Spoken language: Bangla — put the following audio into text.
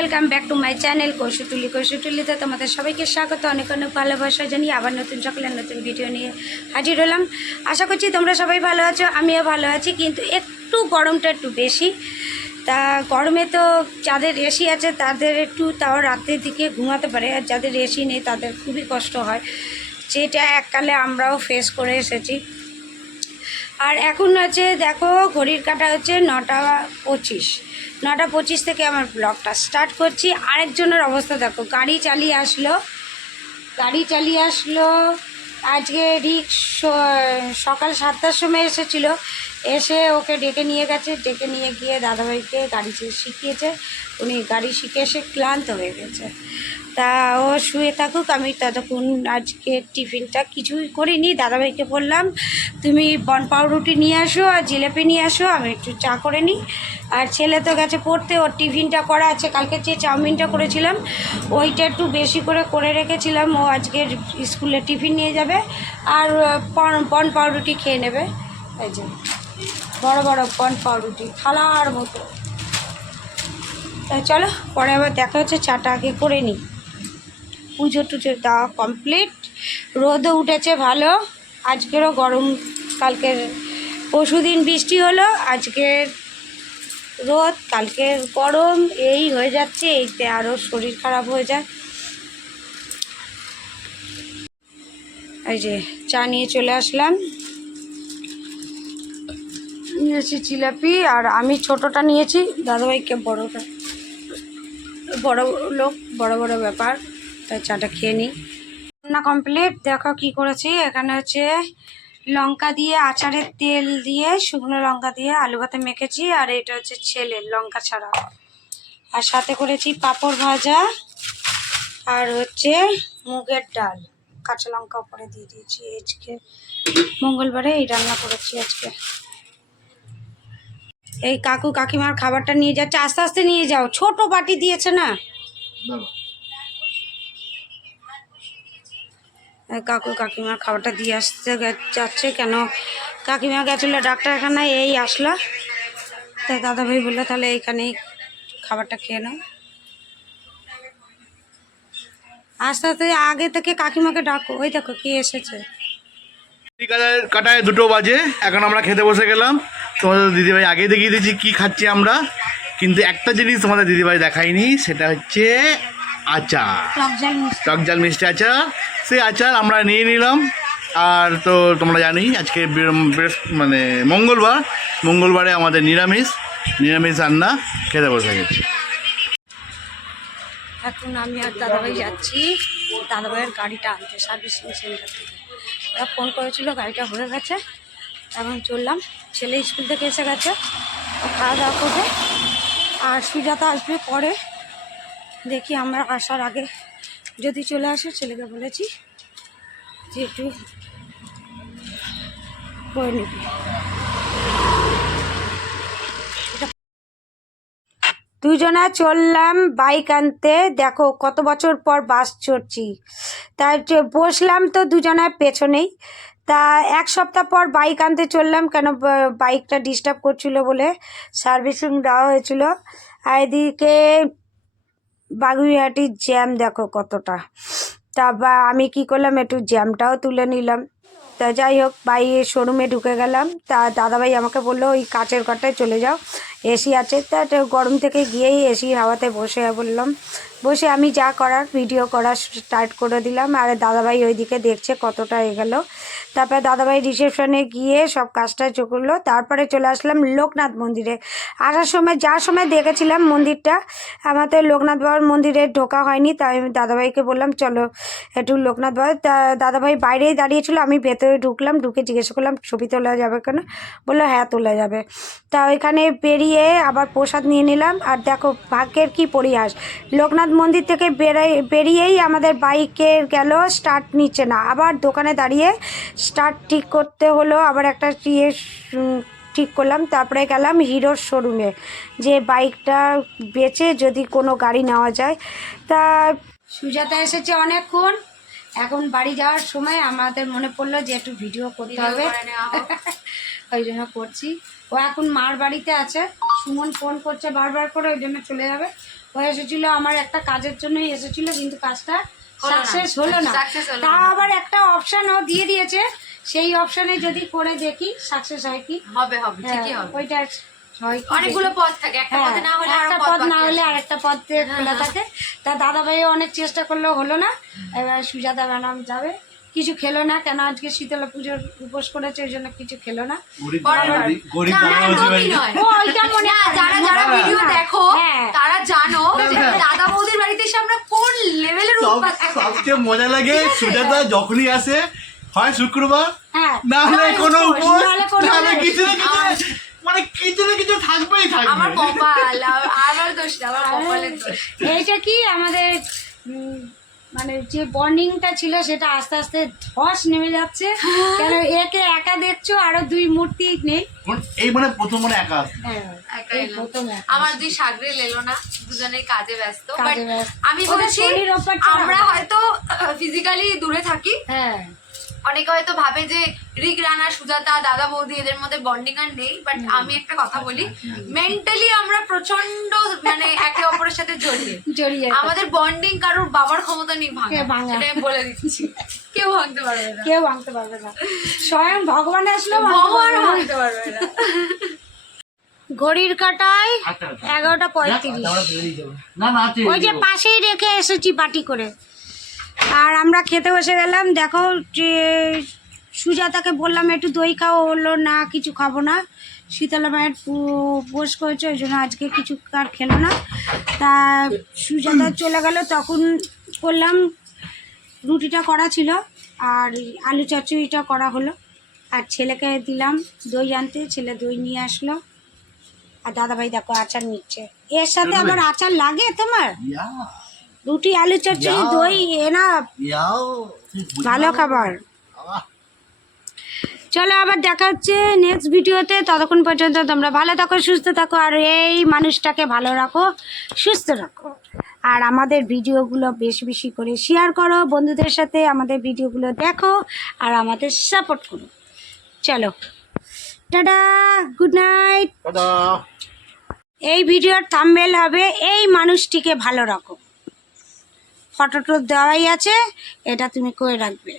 Welcome back to my channel কৌশুটুলি কৌশুটুলিতে তোমাদের সবাইকে স্বাগত, অনেক অনেক ভালোবাসা জানিয়ে আবার নতুন সকালের নতুন ভিডিও নিয়ে হাজির হলাম। আশা করছি তোমরা সবাই ভালো আছো, আমিও ভালো আছি, কিন্তু একটু গরমটা একটু বেশি। তা গরমে তো যাদের এসি আছে, তাদের একটু তাও রাতের দিকে ঘুমাতে পারে, আর যাদের এসি নেই, তাদের খুবই কষ্ট হয়। যেটা এককালে আমরাও ফেস করে এসেছি। আর এখন হচ্ছে, দেখো, ঘড়ির কাটা হচ্ছে নটা পঁচিশ। নটা পঁচিশ থেকে আমার ব্লগটা স্টার্ট করছি। আরেকজনের অবস্থা দেখো, গাড়ি চালিয়ে আসলো। গাড়ি চালিয়ে আসলো, আজকে ঠিক সকাল সাতটার সময় এসেছিল। এসে ওকে ডেকে নিয়ে গেছে, ডেকে নিয়ে গিয়ে দাদাভাইকে গাড়ি শিখিয়েছে। উনি গাড়ি শিখে এসে ক্লান্ত হয়ে গেছে। তা ও শুয়ে থাকুক, আমি ততক্ষণ আজকে টিফিনটা কিছুই করিনি। দাদাভাইকে বললাম, তুমি বন পাউরুটি নিয়ে আসো আর জিলেপি নিয়ে আসো, আমি একটু চা করে নিই। আর ছেলে তো গেছে পড়তে, ওর টিফিনটা করা আছে। কালকে যে চাউমিনটা করেছিলাম, ওইটা একটু বেশি করে করে রেখেছিলাম। ও আজকের স্কুলে টিফিন নিয়ে যাবে আর বন পাউরুটি খেয়ে নেবে। এই যে। বড় বড় বন পাউরুটি, থালার মতো। তাই চলো, পরে আবার দেখা হচ্ছে, চাটা আগে করে নিই। পুজো টুজো দেওয়া কমপ্লিট রোদও উঠেছে ভালো। আজকেরও গরম, কালকের পরশুদিন বৃষ্টি হলো, আজকের রোদ, কালকের গরম, এই হয়ে যাচ্ছে, এইতে আরও শরীর খারাপ হয়ে যায়। এই যে, চা নিয়ে চলে আসলাম। নিয়েছি জিলাপি আর আমি ছোটটা নিয়েছি। দাদাভাইকে বড়টা। বড় লোক, বড় বড় ব্যাপার, তাই চাটা খেয়ে নিই। রান্না কমপ্লিট দেখো কি করেছি। এখানে হচ্ছে লঙ্কা দিয়ে আচারের তেল দিয়ে, শুকনো লঙ্কা দিয়ে আলু ভাতে মেখেছি আর এটা হচ্ছে ছেলের লঙ্কা ছাড়া। আর সাথে করেছি পাঁপড় ভাজা আর হচ্ছে মুগের ডাল। কাঁচা লঙ্কা উপরে দিয়ে দিয়েছি আজকে। মঙ্গলবারে এই রান্না করেছি আজকে। এই কাকু কাকিমার খাবারটা নিয়ে যাচ্ছে, আস্তে আস্তে নিয়ে যাও, ছোট বাটি দিয়েছে না? কাকু কাকিমার খাবারটা দিয়ে আসতে যাচ্ছে কেন? কাকিমা গেছিল ডাক্তারখানায়, এই আসলো। তাই দাদাভাই বলল, তাহলে এইখানেই খাবারটা খেয়ে নাও। আস্তে আস্তে আগে থেকে কাকিমাকে ডাকো, ওই দেখো কে এসেছে। কাটায় কাটায় দুটো বাজে এখন আমরা খেতে বসে গেলাম। তোমাদের দিদিভাই আগেই দেখিয়ে দিয়েছি কী খাচ্ছি আমরা। কিন্তু একটা জিনিস তোমাদের দিদিভাই দেখায়নি সেটা হচ্ছে আচার। টক ঝাল মিষ্টি। টক জাল মিষ্টি আচার সেই আচার আমরা নিয়ে নিলাম। আর তো তোমরা জানি আজকে মানে মঙ্গলবার। মঙ্গলবারে আমাদের নিরামিষ নিরামিষ রান্না খেতে বসে গেছি। এখন আমি আর দাদাভাই যাচ্ছি। দাদাভাইয়ের গাড়িটা আনতে সার্ভিসিং সেন্টার থেকে। ওরা ফোন করেছিল, গাড়িটা হয়ে গেছে। এখন চললাম। ছেলে স্কুল থেকে এসে গেছে। খাওয়া দাওয়া করবে। আর সুজাতা আসবে পরে। দেখি আমরা আসার আগে যদি চলে আসে, ছেলেকে বলেছি যে একটু করে নিবি। দুজনা চললাম বাইক আনতে। দেখো কত বছর পর বাস চড়ছি। যে বসলাম তো দুজনার পেছনেই। তা এক সপ্তাহ পর বাইক আনতে চললাম কেন বাইকটা ডিস্টার্ব করছিল বলে সার্ভিসিং দেওয়া হয়েছিল। আর এদিকে বাগুইহাটির জ্যাম দেখো কতটা। তা বা, আমি কি করলাম, একটু জ্যামটাও তুলে নিলাম। তা যাই হোক বাই শোরুমে ঢুকে গেলাম। তা দাদাভাই আমাকে বলল, ওই কাচের ঘরটায় চলে যাও। এসি আছে। তা গরম থেকে গিয়েই এসির হাওয়াতে বসে বললাম। বসে আমি যা করার ভিডিও করা স্টার্ট করে দিলাম। আর দাদাভাই ওইদিকে দেখছে কতটা এগোলো তারপরে দাদাভাই রিসেপশনে গিয়ে সব কাজটা করল। তারপরে চলে আসলাম লোকনাথ মন্দিরে। আসার সময় যা সময় দেখেছিলাম মন্দিরটা, আমাদের লোকনাথ বাবার মন্দিরে ঢোকা হয়নি। তাই আমি দাদাভাইকে বললাম, চলো একটু লোকনাথ বাবা। তা দাদাভাই বাইরেই দাঁড়িয়েছিল আমি ভেতরে ঢুকলাম, ঢুকে জিজ্ঞেস করলাম, ছবি তোলা যাবে কেন? বলল হ্যাঁ তোলা যাবে। তা ওইখানে বেরিয়ে আবার প্রসাদ নিয়ে নিলাম। আর দেখো ভাগ্যের কি পরিহাস। লোকনাথ মন্দির থেকে বেরাই, বেরিয়েই আমাদের বাইকের গেল স্টার্ট নিচ্ছে না। আবার দোকানে দাঁড়িয়ে স্টার্ট ঠিক করতে হলো, আবার একটা ইয়ে ঠিক করলাম। তারপরে গেলাম হিরোর শোরুমে যে বাইকটা বেচে যদি কোনো গাড়ি নেওয়া যায়। তা সুজাতা এসেছে অনেকক্ষণ। এখন বাড়ি যাওয়ার সময় আমাদের মনে পড়ল যে একটু ভিডিও করতে হবে। ওই জন্য করছি। ও এখন মার বাড়িতে আছে। সুমন ফোন করছে বারবার করে ওই জন্য চলে যাবে। ও এসেছিল আমার একটা কাজের জন্যই এসেছিল কিন্তু কাজটা সাকসেস হলো না। তা আবার একটা অপশন ও দিয়ে দিয়েছে। সেই অপশনে যদি করে দেখি সাকসেস হয় কি? হবে হবে ঠিকই হ্যাঁ, হবে। ওইটা অনেকগুলো পথ থাকে একটা হ্যাঁ, পথে না হলে একটা পথ পথ না হলে আরেকটা পথ খোলা থাকে। তা দাদা ভাইও অনেক চেষ্টা করলেও হলো না। এবার সুজাতা ম্যাডাম যাবে। কিছু খেলো না কেন আজকে শীতলা পুজোর উপোস করেছে ওই জন্য কিছু খেলো না। না, মনে না, হয়। যারা যারা ভিডিও দেখো হ্যাঁ। তারা জানো দাদা বৌদির বাড়িতে এসে আমরা কোন লেভেলের সবচেয়ে মজা লাগে সুজাতা যখনই আসে হয় শুক্রবার হ্যাঁ। না হলে কোনো উপোস, নাহলে উপোস। কিছু না কিছু মানে কিছু না কিছু থাকবেই থাকবে? আমার কপাল আমার দোষ না, আমার কপালের দোষ। এইটা কি আমাদের মানে যে বন্ডিংটা ছিল সেটা আস্তে আস্তে ধস নেমে যাচ্ছে। কেন একে একা দেখছ আরও দুই মূর্তি নেই? এই মানে প্রথম মানে একা হ্যাঁ। আমার দুই সাগরে এলো না দুজনেই কাজে ব্যস্ত। আমি বলছি আমরা হয়তো ফিজিক্যালি দূরে থাকি। হ্যাঁ। অনেকে হয়তো ভাবে যে রিক রানা সুজাতা দাদা বৌদি এদের মধ্যে বন্ডিং আর নেই বাট আমি একটা কথা বলি মেন্টালি আমরা প্রচণ্ড মানে একে অপরের সাথে জড়িয়ে। জড়িয়ে আমাদের বন্ডিং কারোর বাবার ক্ষমতা নেই ভাঙা ভাঙা? আমি বলে দিচ্ছি। কেউ ভাঙতে পারবে না। কেউ ভাঙতে পারবে না। স্বয়ং ভগবান ভাঙতে ভগবান ভাঙতে পারবে না। ঘড়ির কাটায় আচ্ছা, আচ্ছা। এগারোটা পঁয়ত্রিশ। না না আছে ওই যে পাশেই রেখে এসেছি পাটি করে। আর আমরা খেতে বসে গেলাম। দেখো যে সুজাতাকে বললাম একটু দই খাও। ও বলল না কিছু খাব না। শীতলা মায়ের পোষ করেছে ওই জন্য আজকে কিছু আর খেলো না। তা সুজাতা চলে গেল তখন করলাম রুটিটা করা ছিল আর আলু চচ্চড়িটা করা হলো। আর ছেলেকে দিলাম দই আনতে ছেলে দই নিয়ে আসলো। আর দাদাভাই দেখো আচার নিচ্ছে। এর সাথে আবার আচার লাগে তোমার? রুটি আলু চচ্চড়ি দই এনা ভালো খাবার। চলো আবার দেখা হচ্ছে নেক্সট ভিডিওতে ততক্ষণ পর্যন্ত তোমরা ভালো থাকো সুস্থ থাকো আর এই মানুষটাকে ভালো রাখো সুস্থ রাখো। আর আমাদের ভিডিওগুলো বেশি বেশি করে শেয়ার করো বন্ধুদের সাথে আমাদের ভিডিওগুলো দেখো আর আমাদের সাপোর্ট করো। চলো। টাটা গুড নাইট এই ভিডিওর থাম্বেল হবে এই মানুষটিকে ভালো রাখো। ফটো টো দেওয়াই আছে এটা তুমি করে রাখবে।